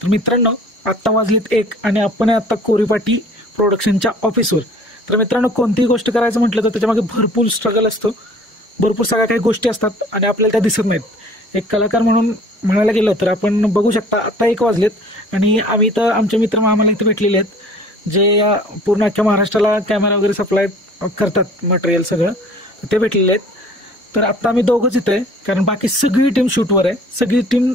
तर मित्रांनो आत्ता वाजलेत 1 आणि आपण आत्ता कोरीपाटी प्रोडक्शनच्या ऑफिसवर. तर मित्रांनो कोणतीही गोष्ट करायचं म्हटलं तर त्याच्यामागे भरपूर स्ट्रगल असतो, भरपूर सगळ्या काही गोष्टी असतात आणि आपल्याला त्या दिसत नाहीत. एक कलाकार म्हणून म्हणायला गेलं तर आपण बघू शकता आत्ता 1 वाजलेत आणि आम्ही तर आमचे मित्र आम्हाला इथे भेटलेले आहेत जे पूर्ण अख्ख्या महाराष्ट्राला कॅमेरा वगैरे सप्लाय करतात, मटेरियल सगळं ते भेटलेले आहेत. तर आत्ता आम्ही दोघंच इथे आहे कारण बाकी सगळी टीम शूटवर आहे, सगळी टीम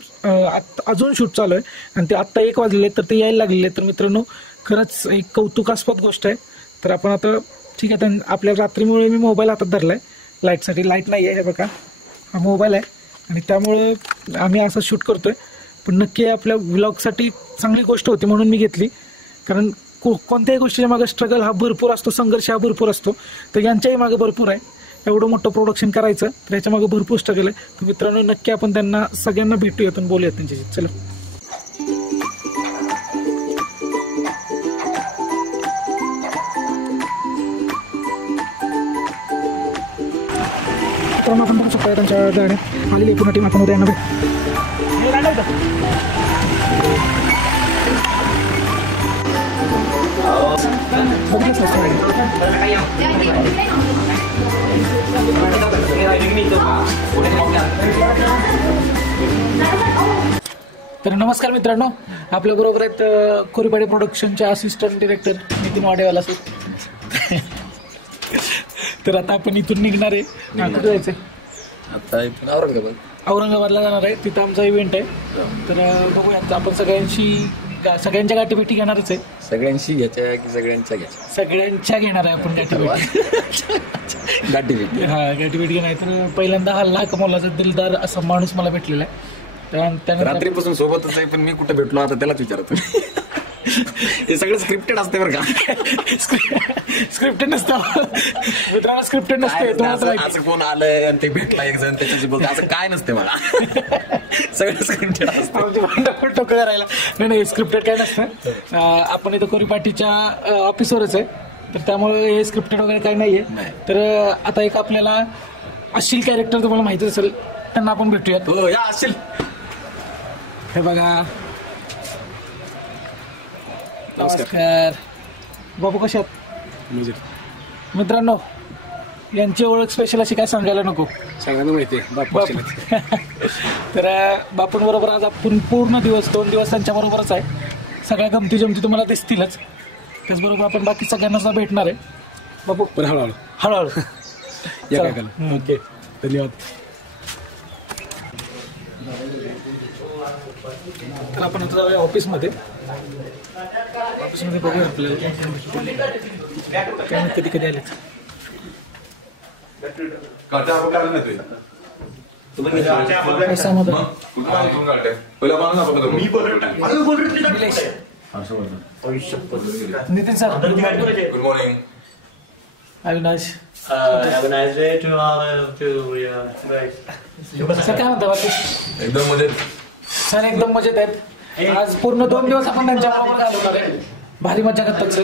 अजून शूट चालू आहे आणि ते आत्ता 1 वाजलेले आहेत तर ते यायला लागलेले आहेत. तर मित्रांनो खरंच एक कौतुकास्पद गोष्ट आहे. तर आपण आता ठीक आहे, तर आपल्या रात्रीमुळे मी मोबाईल हातात धरला आहे लाईटसाठी. लाईट नाही आहे, हे बघा हा मोबाईल आहे आणि त्यामुळे आम्ही असं शूट करतोय. पण नक्की आपल्या व्लॉगसाठी चांगली गोष्ट होती म्हणून मी घेतली, कारण कोणत्याही गोष्टीच्या मागे स्ट्रगल हा भरपूर असतो, संघर्ष हा भरपूर असतो. तर यांच्याही मागे भरपूर आहे. एवढं मोठं प्रोडक्शन करायचं तर याच्या मागे भरपूर स्ट्रगल आहे. तर मित्रांनो नक्की आपण त्यांना सगळ्यांना भेटूयात आणि बोलूयात त्यांच्याशी. चला मित्रांनो आपण बघू शकता त्यांच्या गाड्या आलेली पूर्ण टीम. आपण उद्या यांना तर नमस्कार मित्रांनो, आपल्या बरोबर आहेत Koripati प्रोडक्शनचे assistant director Nitin वाडेवाला sir. तर आता आपण इथून निघणार आहे. कुठे जायचं आता इथून औरंगाबादला जाणार आहे, तिथं आमचा इव्हेंट आहे. तर बघूयात आपण सगळ्यांच्या गाठीभेटी घेणारच आहे. सगळ्यांशी घ्यायच्या की सगळ्यांच्या घ्यायच्या? सगळ्यांच्या घेणार आहे आपण गाठीभेटी. गाठीभेटी हा गाठीभेटी घेणार. तर पहिल्यांदा हा लाख मोलाचा दिलदार असा माणूस मला भेटलेला आहे. रात्रीपासून सोबतच आहे पण मी कुठे भेटलो आता त्यालाच विचारतो. हे सगळं स्क्रिप्टेड असते बरं का? स्क्रिप्टेड नसतं मित्रांनो, स्क्रिप्टेड नसते. असं कोण आलंय आणि ते भेटला एक जण त्याच्याशी बोलतो असं काय नसते मला. सगळं स्क्रिप्टेड असतं. टोकं करायला नाही, स्क्रिप्टेड काय नसतं. आपण इथं कोरीपाटीच्या ऑफिसवरच आहे तर त्यामुळे हे स्क्रिप्टेड वगैरे काही नाहीये. तर आता एक आपल्याला अश्लील कॅरेक्टर तुम्हाला माहिती असेल त्यांना आपण भेटूयात. हो या असेल. हे बघा, नमस्कार बाबू, कशा आहात? मित्रांनो यांची ओळख स्पेशल अशी काय सांगायला नको, सांगायला माहिती आहे. तर बापूंबरोबर आज आपण पूर्ण 2 दिवस त्यांच्या बरोबरच आहे. सगळ्या गमती जमती तुम्हाला दिसतीलच. त्याचबरोबर आपण बाकी सगळ्यांना भेटणार आहे. बापू पण हळूहळू ओके, धन्यवाद. तर आपण आता जाऊया ऑफिसमध्ये बघूया आपल्याला काय कधी कधी आले. Nitin sir, good morning. Avinash, have a nice day to all to guys. Sir काय म्हणता बाकी? एकदम मजेत सर, एकदम मजेत आहेत. आज पूर्ण 2 दिवस आपण त्यांच्या बरोबर घालवणार आहे. भारी मजा करतात सर,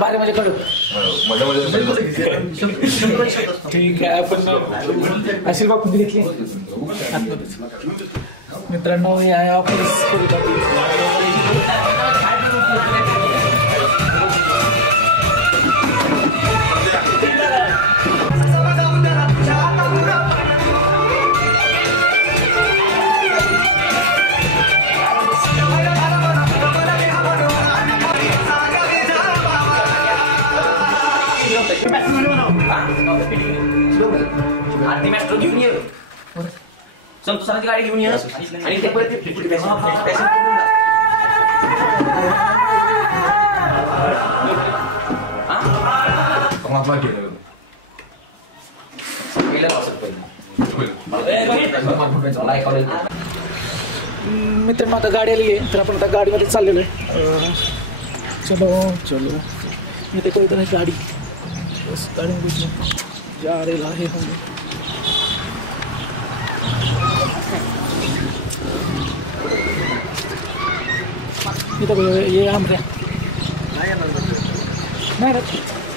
भारी मजा करत. ठीक आहे, आपण अशील बापू घेतली. मित्रांनो हे आहे ऑफिस कोरीपाटी. मेट्रो घेऊन ये, संतोषाची गाडी घेऊन ये आणि ते परत मित्रांनो आता गाडी आली आहे तर आपण आता गाडीमध्ये चाललेलो आहे. चलो मी ते कळतं नाही गाडी बस गाडी जा रे आहे. इथं ये आमऱ्या नाही रे,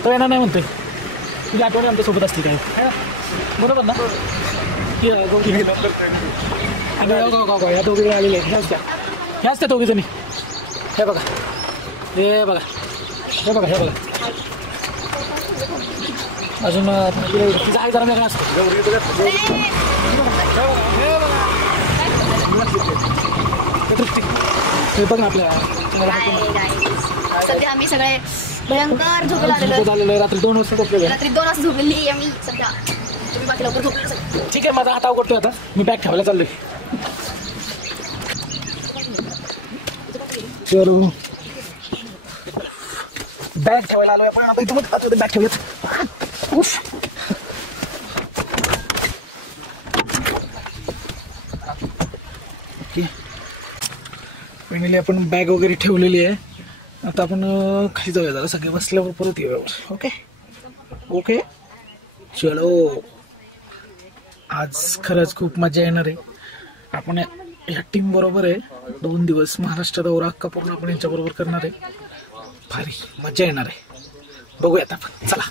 तो येणार नाही म्हणतोय. तुझी आठवण आमच्यासोबत असते काय, बरोबर ना? या दोघीकडे आलेले आहेत ह्याच त्या दोघी जणी. हे बघा हे बघा हे बघा हे बघा अजून तिचा आहे जरा वेगळा असतो हे बघ ना आपल्या सध्या आम्ही सगळे भयंकर झोपेला झालेलं आहे रात्री 2 वाजता झोपलेलं आहे. रात्री 2 वाजता झोपलेली आम्ही सध्या. तुम्ही बाकी लवकर झोपलेलं सगळं. ठीक आहे माझा हात अवघडतोय आता मी बॅग ठेवायला चाललोय चलो बॅग ठेवायला आलोय आपण आता इथं बॅग ठेवूयात उफ फायनली आपण बॅग वगैरे ठेवलेली आहे आता आपण खाली जाऊया जरा सगळे बसल्यावर परत येऊया ओके ओके चलो आज खरंच खूप मजा येणार आहे आपण या टीम बरोबर आहे 2 दिवस महाराष्ट्र दौरा अख्खा पूर्ण आपण यांच्या बरोबर करणार आहे भारी मजा येणार आहे बघूयात आपण चला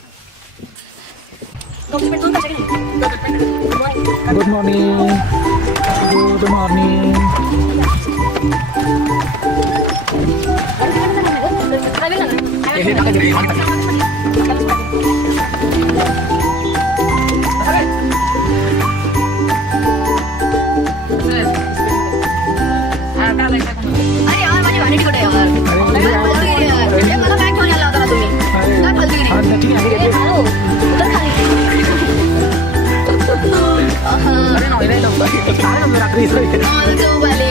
गुड मॉर्निंग गुड मॉर्निंग अरे यार माझी व्हॅनिटी कुठे आहे यार? मला बॅग घेऊन यायला होता ना तुम्ही काय फालतू की नाही? ए, हॅलो, उतर खाली. मला झोप आली.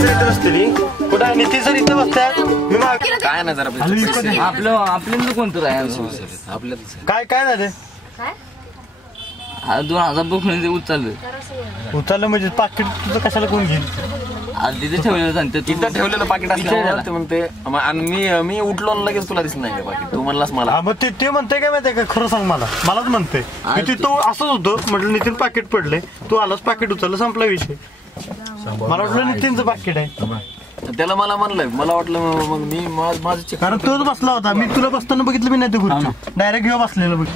कुठं नितीन इथं बसतात काय नाही जरा आपलं कोणतं आहे आपल्या काय काय झालं 2000 बुक उचललं म्हणजे पाकिट तुझं कशाला कोण घेईल तिथे ठेवलेलं सांगते इथं ठेवलेलं पाकिट असल्यामुळे ते म्हणते आणि मी उठलो आणि लगेच तुला दिसत नाही का पाकिट तू म्हणलास मला हा मग ते म्हणते काय माहितीये का खरं सांग मलाच म्हणते मी तिथं असंच होतं म्हटलं नितीन पाकिट पडले तू आलाच पाकिट उचललं संपला विषय मला वाटलं नितीनचं पाकिट आहे त्याला मला म्हणलंय मला वाटलं मग मी माझं check कारण तोच बसला होता मी तुला बसताना बघितलं मी नाही ते खुर्ची डायरेक्ट घेऊन बसलेलं बघ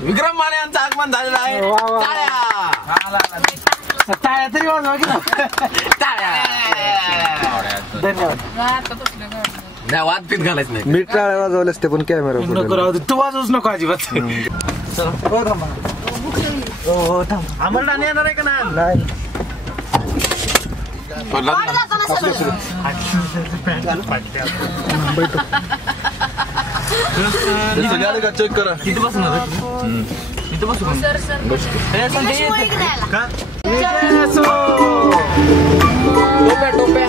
विक्रम माने यांचं आगमन झालेलं आहे टाळ्या! टाळ्या तरी वाजवा की ना टाळ्या! धन्यवाद नाही वाद पीत घालायचं नाही मी टाळ्या वाजवल्या असते पण कॅमेरा नको राहू दे तू वाजवूच नको अजिबात हो थांबा हो थांब आम्हाला नाही येणार आहे का नाही चेक करा किती बसणार तिथे बसू शिवाय की द्यायला? टोप्या